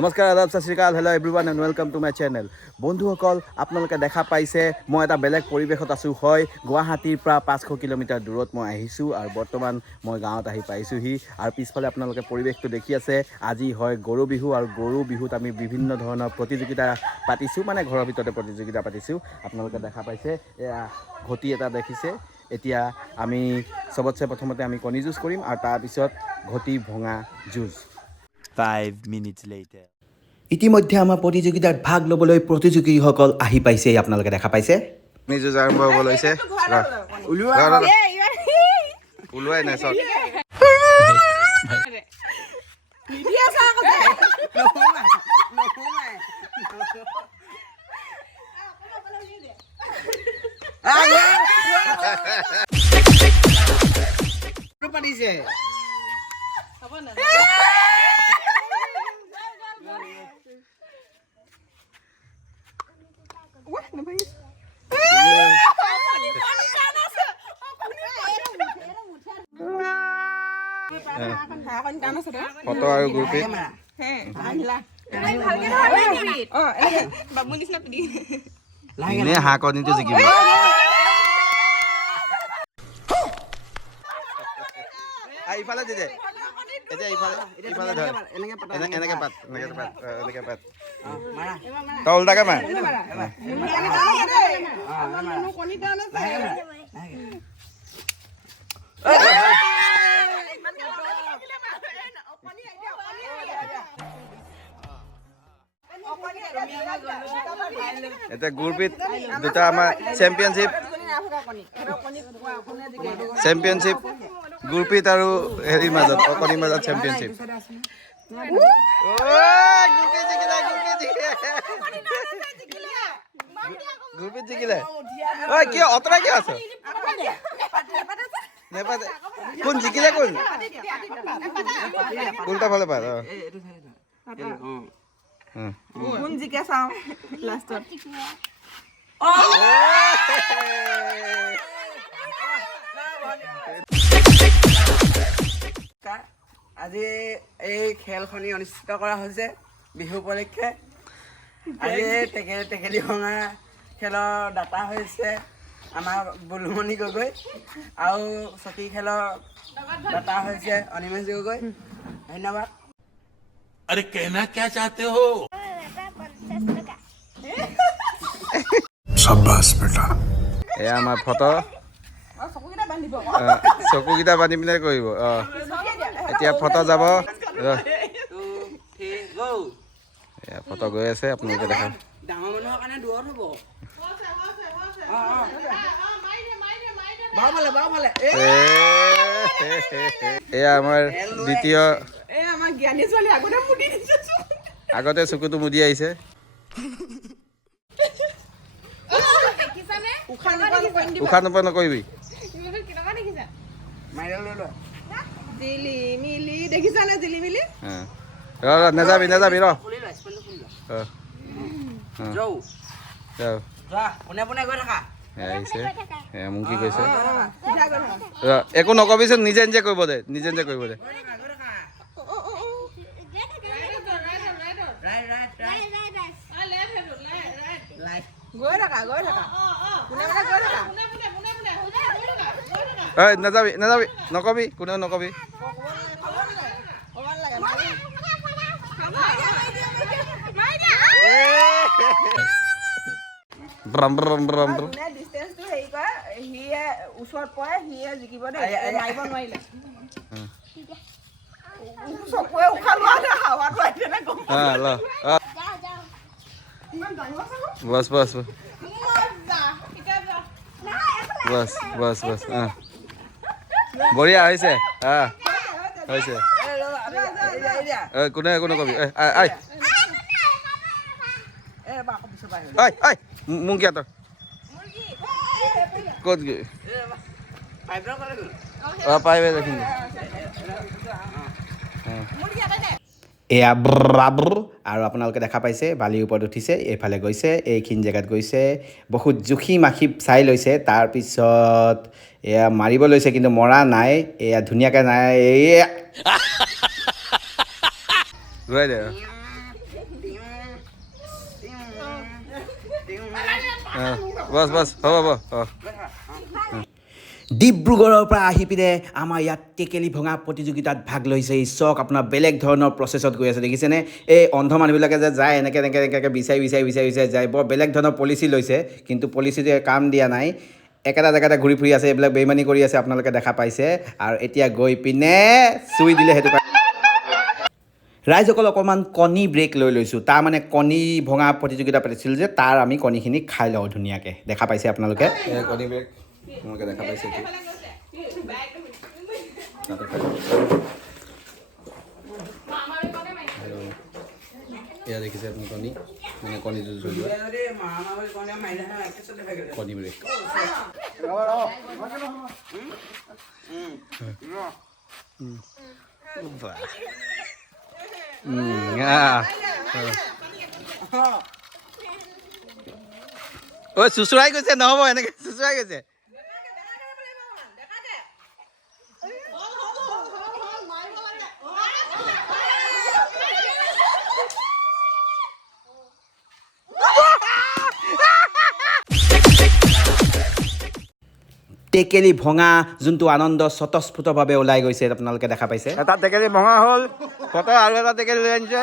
নমস্কাৰ আদাব সত শ্ৰী আকাল hello' everyone and welcome to my channel. বন্ধুসকল, আপোনালোকে দেখা পাইছে মই এটা বেলেগ পৰিৱেশত আছোঁ। হয়, গুৱাহাটীৰ পৰা 500 কিলোমিটাৰ দূৰত মই আহিছোঁ আৰু বৰ্তমান মই গাঁৱত আহি পাইছোঁহি। আৰু পিছফালে আপোনালোকে পৰিৱেশটো দেখি আছে। আজি হয় গৰু বিহু আৰু গৰু বিহুত আমি বিভিন্ন ধৰণৰ প্ৰতিযোগিতা পাতিছোঁ, মানে ঘৰৰ ভিতৰতে প্ৰতিযোগিতা পাতিছোঁ। আপোনালোকে দেখা পাইছে, এয়া ঘটি এটা দেখিছে। এতিয়া আমি চবতছে প্ৰথমতে আমি কণী যুঁজ কৰিম আৰু তাৰপিছত ঘটি ভঙা যুঁজ। 5 minutes later. ইতিমধ্যে আমাৰ প্ৰতিযোগিতাত ভাগ ল'বলৈ প্ৰতিযোগীসকল আহি পাইছে। আপোনালোকে দেখা পাইছে কণী যুঁজ আৰম্ভ হ'ব লৈছে। ওলোৱাই নাই চব। ফটো আৰু গ্ৰুপে এনে হাঁহ কণীটো জিকিব। ইফালে দিছে এতিয়া, ইফালে ধৰ এনেকে পাত তই উল্টাকে মাৰ। এতিয়া গুৰপিত দুটা আমাৰ চেম্পিয়নশ্বিপ গুৰপিত আৰু হেৰিৰ মাজত অকণিৰ মাজত চেম্পিয়নশ্বিপ। গুৰপিত জিকিলে। ঐ কিয় অতৰাই কিয় আছ? নেপাতে কোন জিকিলে? কোন উল্টা ফালে পাত। কোন জিকে চাওঁ লাষ্টত। আজি এই খেলখনি অনুষ্ঠিত কৰা হৈছে বিহু উপলক্ষে। আজি টেকেলি ভঙা খেলৰ দাতা হৈছে আমাৰ বুলুমণি গগৈ আৰু চকী খেলৰ দাতা হৈছে অনিমেষ গগৈ। ধন্যবাদ। अरे कहना क्या चाहते हो? शाबाश बेटा। এয়া আমাৰ ফটো, চকুকেইটা বান্ধি পিনে কৰিব। এতিয়া ফটো যাব। এয়া ফটো গৈ আছে, আপোনালোকে দেখা। ডাঙৰ মানুহৰ কাৰণে দূৰত হ'ব। এয়া আমাৰ দ্বিতীয়, আমাৰ জ্ঞানী ছোৱালী আগতে মুদি দিছে। আগতে চকুটো মুদি আহিছে। উশাহ নোপোৱা নকৰিবি। নেযাবি ৰ। পোনে পোনে গৈ থাকা। আহিছে মোক কি কৈছে, একো নকবিচোন, নিজে নিজে কৰিব দে, নিজে নিজে কৰিব দে। নাযাবি নকবি, কোনেও নকবি। ওচৰত পৰে সিয়ে জিকিব দেই, মাৰিব নোৱাৰিলে। চকুৱে উশাহ লোৱা নাই, হাৱাটো আহিছে নে গম বছ বছ বছ বছ বছ বঢ়িয়া হৈছে। হৈছে কোনে একো নকবি। মোক কিয় তই ক'ত গৈ পাৰিবে দেখিম। এয়া ব্ৰাব্ৰ আৰু আপোনালোকে দেখা পাইছে বালিৰ ওপৰত উঠিছে, এইফালে গৈছে, এইখিনি জেগাত গৈছে, বহুত জুখি মাখি চাই লৈছে। তাৰপিছত এয়া মাৰিব লৈছে, কিন্তু মৰা নাই। এয়া ধুনীয়াকৈ নাই, এয়া ঘূৰাই দে। বছ হ'ব ডিব্ৰুগড়ৰ পৰা আহি পিনে আমাৰ ইয়াত টেকেলি ভঙা প্ৰতিযোগিতাত ভাগ লৈছে এই চক আপোনাৰ বেলেগ ধৰণৰ প্ৰচেছত গৈ আছে দেখিছেনে এই অন্ধ মানুহবিলাকে যে যায় এনেকৈ বিচাৰি যায় বৰ বেলেগ ধৰণৰ পলিচি লৈছে কিন্তু পলিচিটোৱে কাম দিয়া নাই একেটা জেগাতে ঘূৰি ফুৰি আছে এইবিলাক বেইমানি কৰি আছে আপোনালোকে দেখা পাইছে আৰু এতিয়া গৈ পিনে চুই দিলে সেইটো ৰাইজসকল অকণমান কণী ব্ৰেক লৈ লৈছোঁ তাৰ মানে কণী ভঙা প্ৰতিযোগিতা পাতিছিল যে তাৰ আমি কণীখিনি খাই লওঁ ধুনীয়াকৈ দেখা পাইছে আপোনালোকে কণী ব্ৰেক তোমালোকে দেখা পাইছে এয়া দেখিছে আপুনি কণী মানে কণীটো জ্বলোৱা কণী ব্ৰেক ঐ চুচুৰাই গৈছে নহ'ব এনেকৈ চুচুৰাই গৈছে টেকেলি ভঙা যোনটো আনন্দ স্বতঃস্ফূৰ্তভাৱে ওলাই গৈছে আপোনালোকে দেখা পাইছে এটা টেকেলি ভঙা হ'ল ফটো আৰু এটা টেকেলি লৈ আনিছে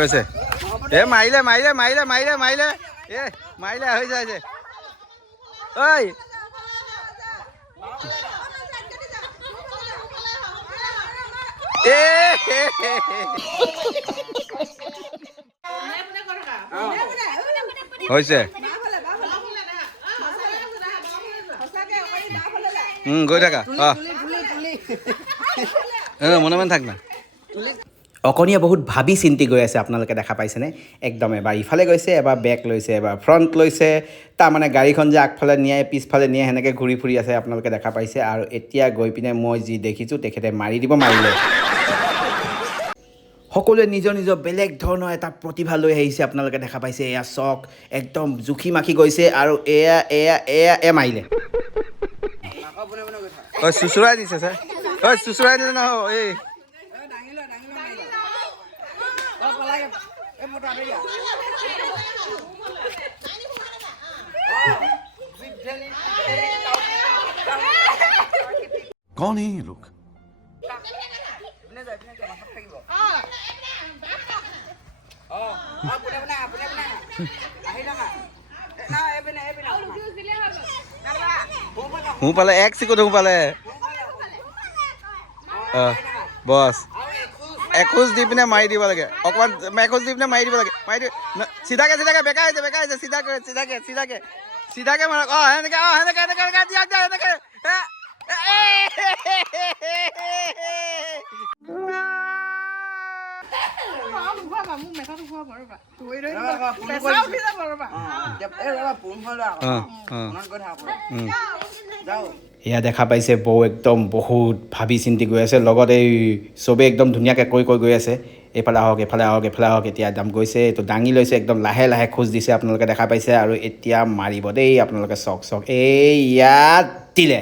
গৈছে এ মাৰিলে এ মাৰিলে হৈ যায় যে ঐ হৈছে গৈ থাকা মনে মনে থাক না অকণীয়ে বহুত ভাবি চিন্তি গৈ আছে আপোনালোকে দেখা পাইছেনে একদম এবাৰ ইফালে গৈছে এবাৰ বেক লৈছে এবাৰ ফ্ৰণ্ট লৈছে তাৰমানে গাড়ীখন যে আগফালে নিয়াই পিছফালে নিয়াই সেনেকৈ ঘূৰি ফুৰি আছে আপোনালোকে দেখা পাইছে আৰু এতিয়া গৈ পিনে মই যি দেখিছোঁ তেখেতে মাৰিলে সকলোৱে নিজৰ বেলেগ ধৰণৰ এটা প্ৰতিভা লৈ আহিছে আপোনালোকে দেখা পাইছে এয়া চক একদম জুখি মাখি গৈছে আৰু এয়া মাৰিলে চুচুৰাই দিছে ছাৰ চুচুৰাই দিলে নহ'ব এই कौन है ये लोग હું પાલે એક સિકોટ હું પાલે বছ এখোজ দি পিনে মাৰি দিব লাগে অকণমান এখোজ দি পিনে মাৰি দিব লাগে চিধাকে বেকা হৈছে চিধাকে মাৰক সেনেকে দিয়ক এনেকে এয়া দেখা পাইছে বৌ একদম বহুত ভাবি চিন্তি গৈ আছে লগতে এই চবেই একদম ধুনীয়াকৈ কৈ গৈ আছে এইফালে আহক এতিয়া একদম গৈছে এইটো দাঙি লৈছে একদম লাহে খোজ দিছে আপোনালোকে দেখা পাইছে আৰু এতিয়া মাৰিব দেই আপোনালোকে চক এই ইয়াত দিলে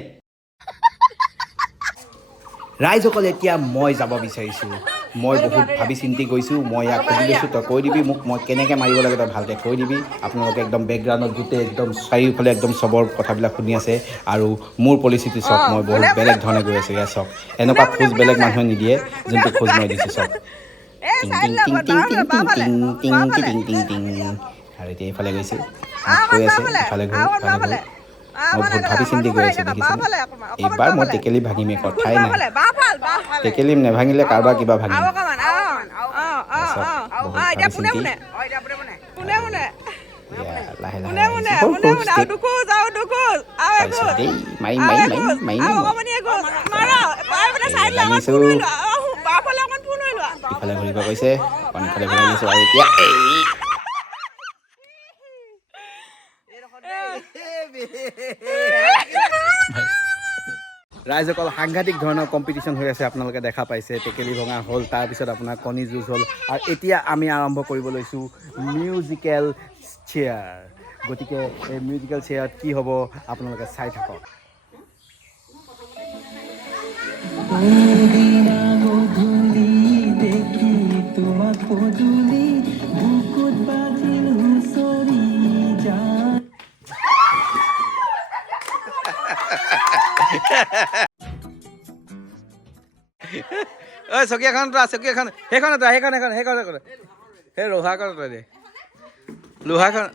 ৰাইজসকল এতিয়া মই যাব বিচাৰিছোঁ মই বহুত ভাবি চিন্তি গৈছোঁ মই ইয়াক সুধি লৈছোঁ তই কৈ দিবি মোক মই কেনেকৈ মাৰিব লাগে তই ভালকৈ কৈ দিবি আপোনালোকে একদম বেকগ্ৰাউণ্ডত গোটেই একদম চাৰিওফালে একদম চবৰ কথাবিলাক শুনি আছে আৰু মোৰ পলিচিটো চক মই বহুত বেলেগ ধৰণে গৈ আছোঁ ইয়াৰ চক এনেকুৱা খোজ বেলেগ মানুহে নিদিয়ে যোনটো খোজ মই দিছোঁ চক আৰু এতিয়া এইফালে গৈছে কৈ আছে ইফালে গৈ মই বহুত ভাবি চিন্তি গৈ আছোঁ দেখিছোঁ এইবাৰ মই টেকেলি ভাঙিমে কথাই নাই টেকেলি নেভাঙিলে কাৰোবাৰ কিবা ভাঙিম ইফালে ঘূৰিব কৈছে ইফালে ঘূৰাই দিছোঁ আৰু এতিয়া ৰাইজসকল সাংঘাতিক ধৰণৰ কম্পিটিশ্যন হৈ আছে আপোনালোকে দেখা পাইছে টেকেলি ভঙা হ'ল তাৰপিছত আপোনাৰ কণী যুঁজ হ'ল আৰু এতিয়া আমি আৰম্ভ কৰিব লৈছোঁ মিউজিকেল চেয়াৰ গতিকে এই মিউজিকেল চেয়াৰত কি হ'ব আপোনালোকে চাই থাকক ঐ চকী এখন চকী এখন সেইখন সেই লোহাখন দে লোহাখন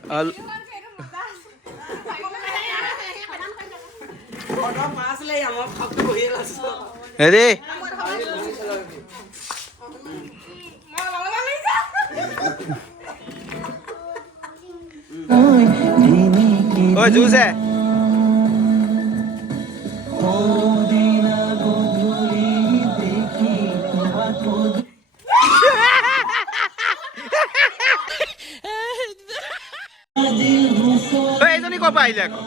হেৰি ঐ জুইছে এইজনী ক'ৰ পৰা আহিলে আকৌ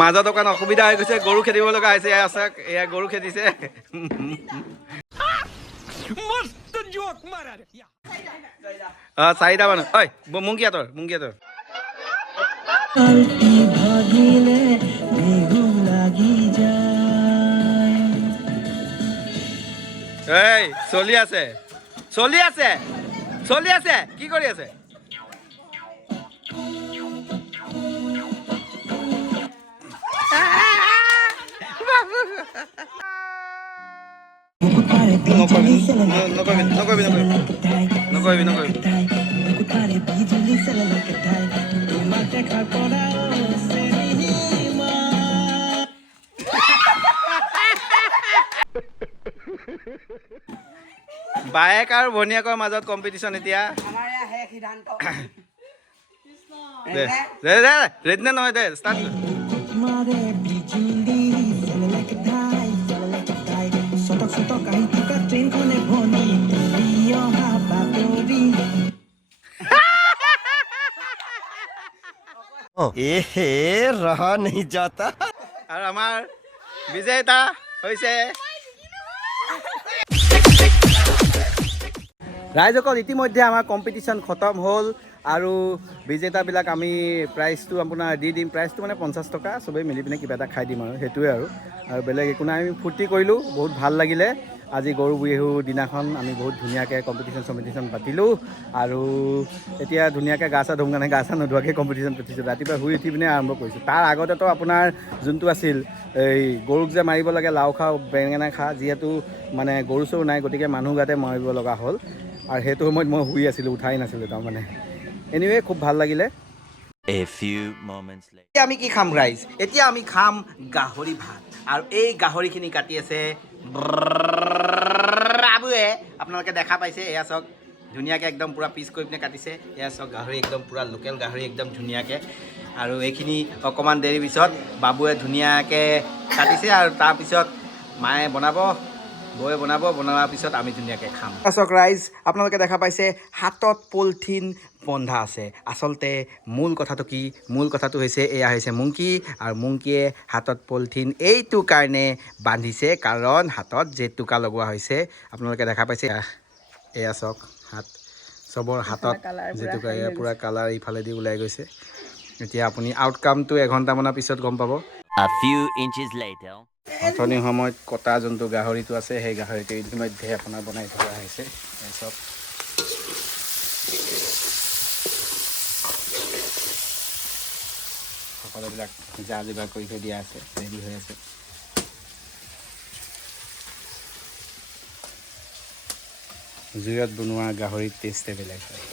মাজত অকণ অসুবিধা হৈ গৈছে গৰু খেদিব লগা হৈছে এয়া আছে এয়া গৰু খেদিছে চাৰিটা মানুহ ঐ মুংকিয়াতৰ এই চলি আছে কি কৰি আছে নকৰিবি বায়েক আৰু ভনীয়েকৰ মাজত কম্পিটিশ্যন এতিয়া ৰেডনে নহয় দে ষ্টাৰ্ট रहा नहीं जाता আৰু আমাৰ বিজেতা হৈছে ৰাইজসকল ইতিমধ্যে আমাৰ কম্পিটিশ্যন খতম হ'ল আৰু বিজেতাবিলাক আমি প্ৰাইজটো আপোনাৰ দি দিম প্ৰাইজটো মানে 50 টকা চবেই মিলি পিনে কিবা এটা খাই দিম আৰু সেইটোৱে আৰু বেলেগ একো নাই আমি ফূৰ্তি কৰিলোঁ বহুত ভাল লাগিলে আজি গৰু বিহু দিনাখন আমি বহুত ধুনীয়াকৈ কম্পিটিশ্যন পাতিলোঁ আৰু এতিয়া ধুনীয়াকৈ গা চা ধুম কাৰণে গা চা নোধোৱাকৈ কম্পিটিশ্যন পাতিছোঁ ৰাতিপুৱা শুই উঠি পিনে আৰম্ভ কৰিছোঁ তাৰ আগতেতো আপোনাৰ যোনটো আছিল এই গৰুক যে মাৰিব লাগে লাও খা বেঙেনা খা যিহেতু মানে গৰু চৰু নাই গতিকে মানুহ গাতে মাৰিব লগা হ'ল আৰু সেইটো সময়ত মই শুই আছিলোঁ উঠাই নাছিলোঁ তাৰমানে এনিৱে খুব ভাল লাগিলে A few moments later. এতিয়া আমি কি খাম ৰাইজ এতিয়া আমি খাম গাহৰি ভাত আৰু এই গাহৰিখিনি কাটি আছে বাবুৱে আপোনালোকে দেখা পাইছে এয়া চাওক ধুনীয়াকৈ একদম পূৰা পিচ কৰি পিনে কাটিছে এয়া চাওক গাহৰি একদম পূৰা লোকেল গাহৰি একদম ধুনীয়াকৈ আৰু এইখিনি অকণমান দেৰি পিছত বাবুৱে ধুনীয়াকৈ কাটিছে আৰু তাৰপিছত মায়ে বৌয়ে বনোৱাৰ পিছত আমি ধুনীয়াকৈ খাম চাওক ৰাইজ আপোনালোকে দেখা পাইছে হাতত পলিথিন বন্ধা আছে আচলতে মূল কথাটো হৈছে এয়া হৈছে মুংকি আৰু মুংকিয়ে হাতত পলিথিন এইটো কাৰণে বান্ধিছে কাৰণ হাতত জেতুকা লগোৱা হৈছে আপোনালোকে দেখা পাইছে এয়া চাওক চবৰ হাতত জেতুকা এয়া পূৰা কালাৰ ইফালেদি ওলাই গৈছে এতিয়া আপুনি আউটকামটো এঘণ্টামানৰ পিছত গম পাব A few inches later. অথনি সময়ত কটা যোনটো গাহৰিটো আছে সেই গাহৰিটো ইতিমধ্যে আপোনাৰ বনাই থকা হৈছে চব সকলোবিলাক যা যোগাৰ কৰি থৈ দিয়া আছে ৰেডি হৈ আছে জুইত বনোৱা গাহৰিৰ টেষ্টে বেলেগ হয়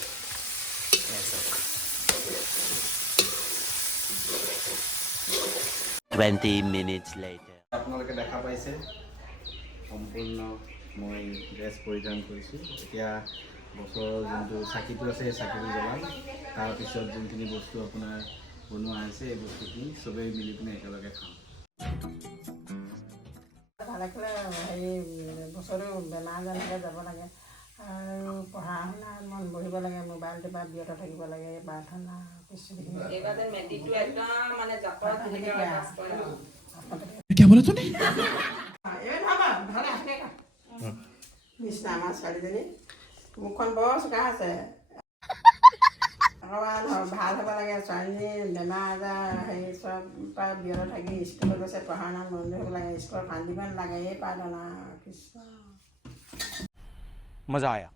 20 minutes later. আপোনালোকে দেখা পাইছে সম্পূৰ্ণ মই ড্ৰেছ পৰিধান কৰিছোঁ এতিয়া বছৰৰ যোনটো চাকিটো আছে সেই চাকিটো জ্বলাম তাৰপিছত যোনখিনি বস্তু আপোনাৰ বনোৱা আছে এই বস্তুখিনি চবেই মিলি পিনে একেলগে খাওঁ। ভালে খেলে হেৰি বছৰটো বেমাৰ আজাৰ নহ'লে যাব লাগে আৰু পঢ়া শুনাত মন বহিব লাগে, মোবাইলটোৰ পৰা বিৰত থাকিব লাগে, প্ৰাৰ্থনা এইবাৰ যে মেট্ৰিকটো একদম মানে জাতৰত তেনেকৈ পাছ কৰে আৰু। নিচিনা আমাৰ ছোৱালীজনী মুখখন বৰ চোকা আছে, অকণমান ভাল হ'ব লাগে। ছোৱালীজনী বেমাৰ আজাৰ হেৰি চব পৰা বিৰত থাকি স্কুলত গৈছে, পঢ়া শুনাত মন দিব লাগে, স্কুলত কান্দিব নালাগে। এই প্ৰাৰ্থনা কৃষ্ণ মজা আয়া।